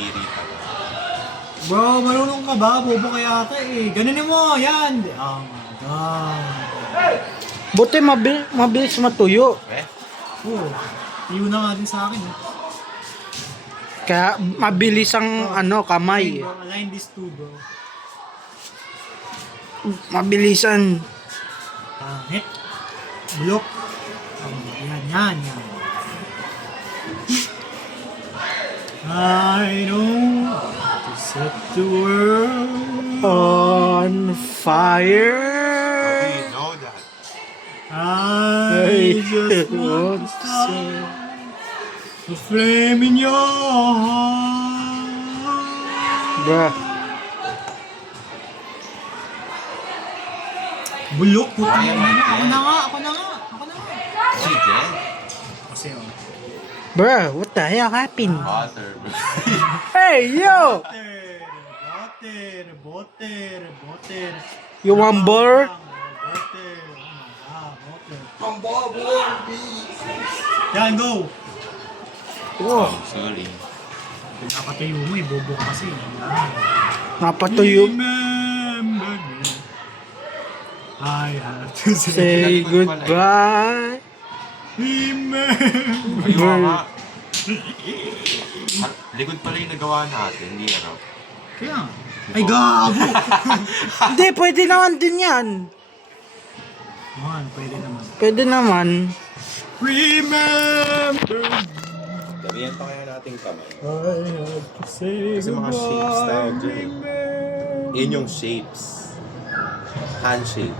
Kadiri pala. Bro, marunong ka ba? Bobo ka yata eh. Ganunin mo, yan. Oh my God. Buti mabilis matuyo. Eh? Oh, tiyo na nga din sa akin eh. Kaya mabilis ang kamay. Bro, align these two, bro. Mabilisan. Pangit. Bulok. Yan. I know to set the world On fire. How do you know that? I just want to start a flame in your heart. Bruh. Bulok po. Kaya mo yan. Ako na nga. She did? Kasi oh. Bruh, what the hell happened? Water, bro. Hey, yo! Boter. You want more? Yan, go! Oh, Sorry. Napatayo mo eh, bobo ka kasi. napatuyo. Remember me. I have to Say goodbye. Remember. Ayaw nga. Likod pala yung nagawa natin, hindi harap. Kaya nga. Ay, gago! Hindi, pwede naman din yan. Man, pwede naman. Pwede naman. Remember me. Damihan pa kaya nating kamay. I have to say Kasi mga shapes tawag dyan eh. Remember. Yun yung shapes. Handshake.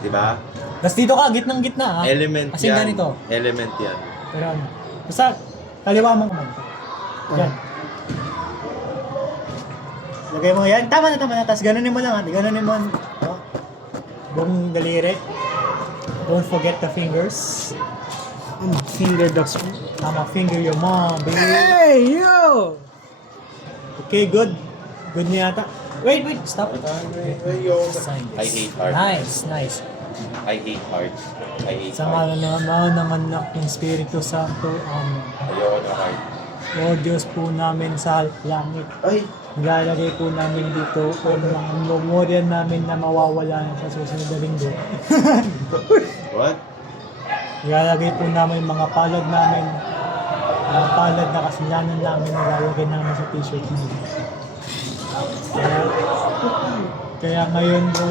Diba? Tapos dito ka, gitnang-gitna ha. Element Kasi yan. ganito. Element yan. Pero ano. Basta, kaliwa mo kumanda. Yan. Lagay mo yan. Tama na. Tapos ganunin mo lang ha. Ganunin mo. Oh. Buong daliri. Don't forget the fingers. Finger ducks. Tama, finger your mom, baby. Hey, yo! Okay, good. Good na yata. Wait. Stop. Sign this. I hate art. Nice. I hate art. I hate Sa art. ngala ng anak ng Espiritu Santo, Amen. Ayoko na art. O Diyos po namin sa langit. Ay! Nilalagay po namin dito ang mga memorya namin na mawawala na sa susunod na linggo. What? Nilalagay po namin mga palad namin, mga palad na kasalanan namin nilalagay namin sa t-shirt namin. Kaya ngayon po,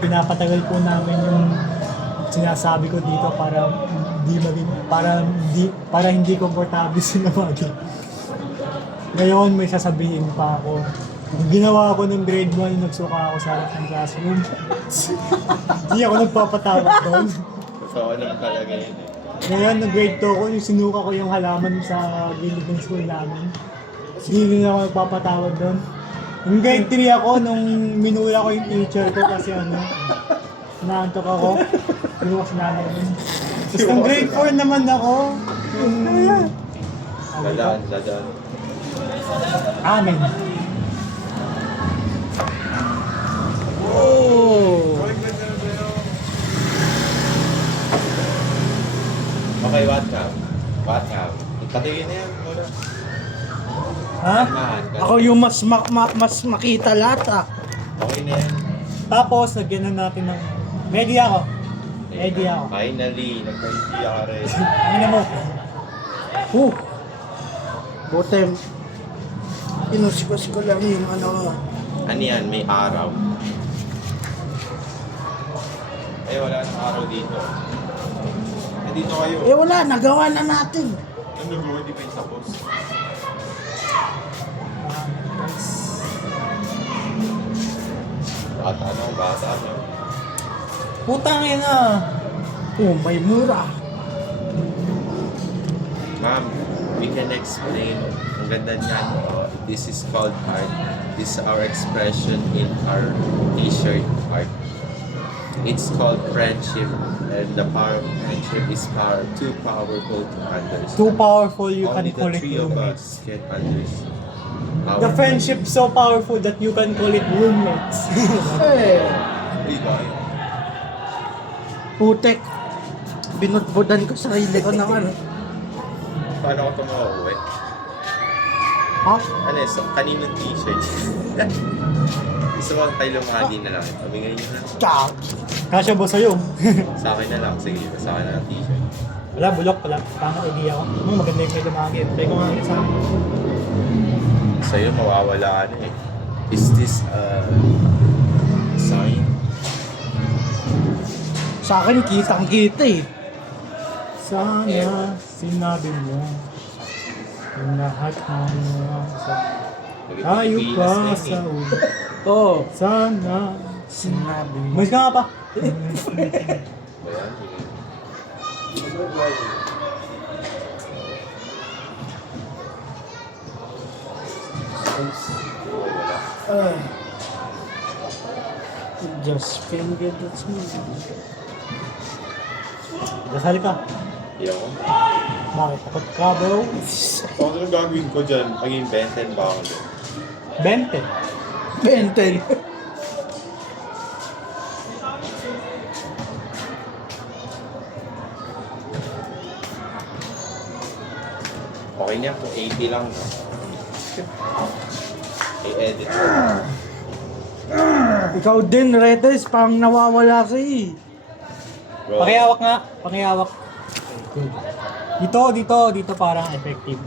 pinapatagal po namin yung sinasabi ko dito para hindi komportable sila maging. Ngayon may sasabihin pa ako. Yung ginawa ko ng grade 1, yung nagsuka ako sa harap ng classroom. Hindi ako nagpapatawag doon. Totoo naman talaga yun eh. Ngayon, nag grade 2 ko, yung sinuka ko yung halaman sa gilid ng school namin. Hindi na ako nagpapatawad doon. Yung grade 3 ako, nung minula ko yung teacher ko kasi naantok ako. Pinuwas na namin. Tapos nung grade 4 naman ako, Dadaan. Amen. Oh! Okay, what now? Ipatayin na yan muna. Ha? Kalmahan. Ako yung mas makita lahat ah. Okay na yan. Tapos, lagyan na natin ng... Ready ako. Finally, nagka-idea ka rin. Ano mo? Buti. Inusikos ko lang yung Ano yan? May araw. Ay, wala nang araw dito. Dito kayo. Eh wala, nagawa na natin. Ano bro, hindi pa yung tapos. Bata, no? Putang ina. Oh, may mura. Ma'am, we can explain. Ang ganda niyan. This is called art. This is our expression in our t-shirt art. It's called friendship. And the power of friendship is too powerful to understand. Too powerful, you Only can call the it three of roommates. us can understand. The friendship so powerful that you can call it roommates. Eh, Hindi ba? putek. Binudbudan ko sarili ko ng Paano ko ito makauwi? Ha? Ano eh, so, kaninong t-shirt? Gusto mo kayo lumahali na lang. Pabigay nyo na. Chag. Kasya ba sa'yo? Sa akin na lang. Sige, sa akin na lang t-shirt. Wala, bulok pala. Pangit idea ko. Maganda yung may lumagi. Try ko nga ulit sa akin. Sa'yo, mawawala ka na eh. Is this a sign? Sa akin, kitang-kita eh. Sana sinabi mo yung lahat ng mga sa tayo pa sa ulo. Oo. Sana Sinabi mo. Mas ka nga pa. Ba yan? Ay. Just finger that's me. Dasal ka. Iyan ko. Bakit? Takot ka bro? Ano ang gagawin ko dyan? Maging benten ba ako dyan? 20. Benten. Okay niya kung 80 lang. No? I-edit ko. Ikaw din, Redes, parang nawawala ka eh. Bro, Pakihawak nga. Pakihawak. Dito parang effective.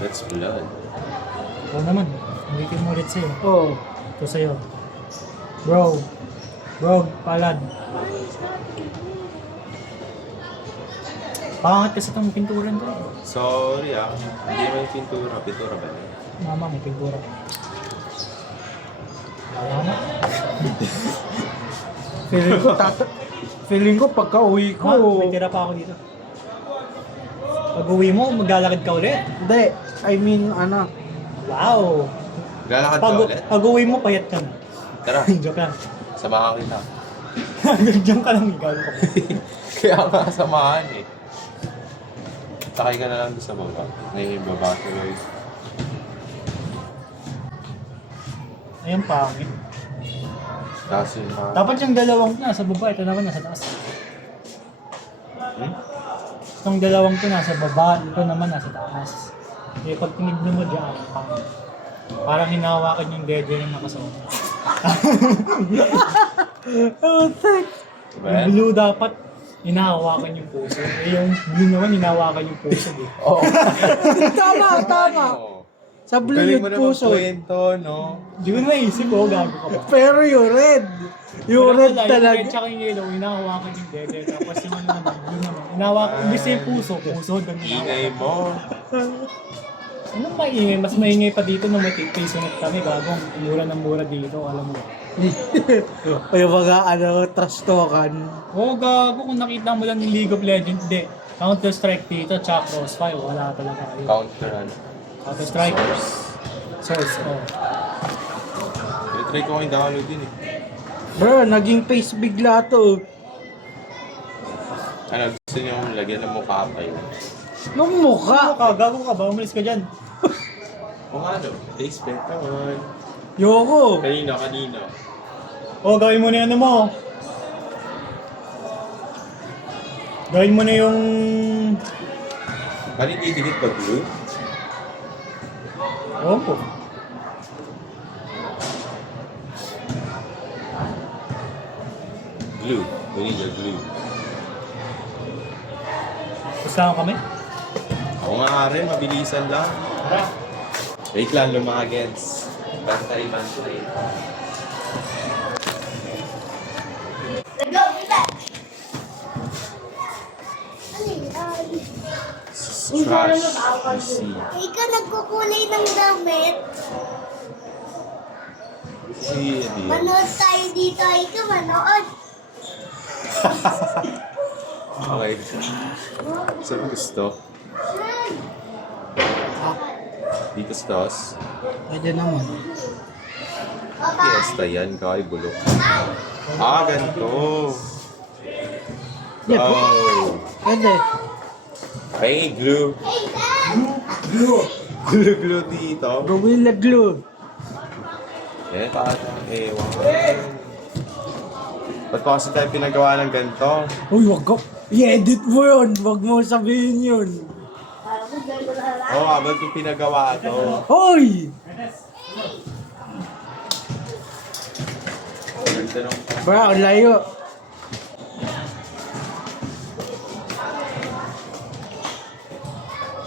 that's blood. Ikaw naman. Ulitin mo ulit sa'yo. Oo. Ito sa'yo. Bro. Bro, palad. Pangat kasi itong pinturan to. Sorry ah. Hindi may pintura. Pintura ba yun? Mama, may pintura. Wala na. Feeling ko pagka uwi ko. May tira pa ako dito. Pag uwi mo, maglalakad ka ulit. Hindi, I mean ano. Wow! Lalakad ka ulit? Pag uwi mo, payat ka na. Tara, Joke lang. samahan kita. Diyan ka lang, ikaw pa. Kaya nga samahan eh. Sakay ka na lang doon sa baba. Ngayon baba ko guys. Ayun, pangit. Kasi Dapat yung dalawang to nasa baba, ito naman nasa taas. Hmm? Itong dalawang to nasa baba, ito naman nasa taas. Eh, pag tinignan mo dyan, pangit. Parang hinahawakan yung dede ng nakasama. Oh, thanks. Diba Yung yan? blue dapat, hinahawakan yung puso. Eh, yung blue naman, hinahawakan yung puso. Eh. Oo. Tama, tama. Oo. Sa blue Galing yung mo naman puso. kwento, no? Hindi ko naisip ko, gago ka ba? Pero yung red. Yung red Yung red talaga. tsaka yung yellow, hinahawakan yung dede. Tapos yung ano naman, blue naman. Hinahawakan, imbis yung puso, doon Ingay hinahawakan. mo. Anong maingay? Mas maingay pa dito nung may tig-pisonet kami. Gagong, mura ng mura dito, alam mo. O yung mga ano, trash talkan. Oo, gago. Kung nakita mo lang yung League of Legends, di. Counter-Strike dito, tsaka Crossfire, wala talaga. Ayun. Counter ano. Counter-Strike. Source, oh. Try ko kayong download din eh. Bro, naging face bigla to. Ano, gusto niyo akong lagyan ng mukha kayo? Nung Gago mukha. ka, gago ka ba? Umalis ka dyan. O nga no, face bet naman. Yoko. Kanina. Oh, gawin mo na yung ano mo. Gawin mo na yung... Bali didikit pa glue? Ewan ko. Glue. We need a glue. Basta kami? Ako nga rin, mabilisan lang. Tara. Wait lang, lumagets. Bantay. Trash. See. Ikaw nagkukulay ng damit. See, hindi. Manood tayo dito. Ikaw manood. Okay. Saan gusto? Dito sa taas. Pwede naman. Fiesta yan, kay bulok. Ah, ganito. Yeah, Oh. pwede. Ay, glue. Glue dito. Gorilla glue. Eh, parang ewan. Ba't pa kasi tayo pinagawa ng ganito? Uy, wag ko. I-edit mo yun. Wag mo sabihin yun. Oo, habang itong pinagawa to. Hoy! Ganda nung Bra, ang layo.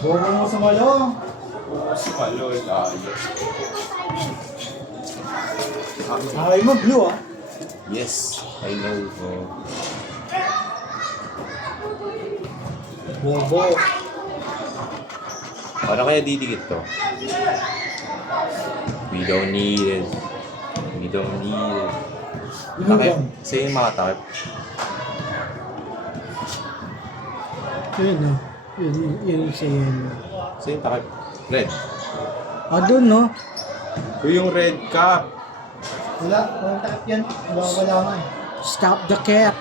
Bobo mo sa malo. malol. Ay mo, blue ah. Yes, I know. Oh. Bobo. Paano kaya didikit to? We don't need it. We don't need it. Takip. Sa'yo yung mga takip. Yun, no? Yun sa yun. Sa'yo yung takip. Red. Ah, doon, no? Ito yung red cap. Wala, walang takip yan. Wala nga eh. Stop the cat.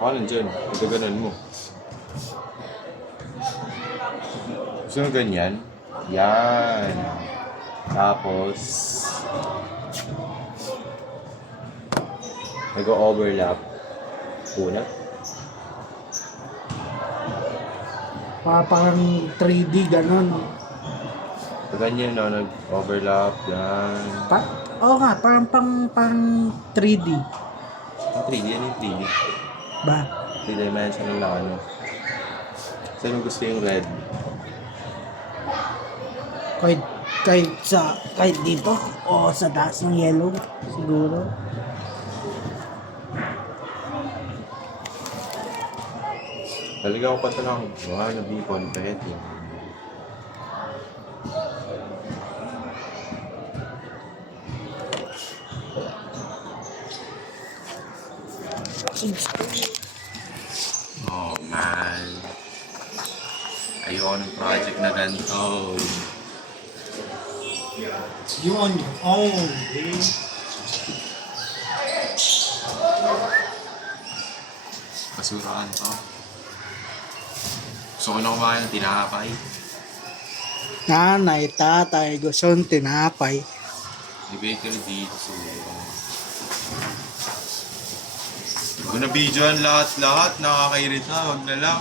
Baka nandyan. Ito ganun mo. Gusto mo ganyan? Yan. Tapos, nag-overlap. Una. Parang 3D, ganon. So, ganyan no, nag-overlap. Yan. Oo nga, parang 3D. Yung 3D, yan yung 3D. Ba? 3-dimensional lang ano. Saan mo gusto yung red? Kahit dito o sa taas ng yellow siguro. Talaga ko pa ito lang. Wow, nabing content eh. Oh man. Ayoko ng project na ganito. You on your own, babe. Basurahan to. Gusto ko na kumain ng tinapay. Nanay, tatay, gusong tinapay. May bakery dito siguro. Huwag na videoan lahat-lahat. Nakakairita. Huwag na lang.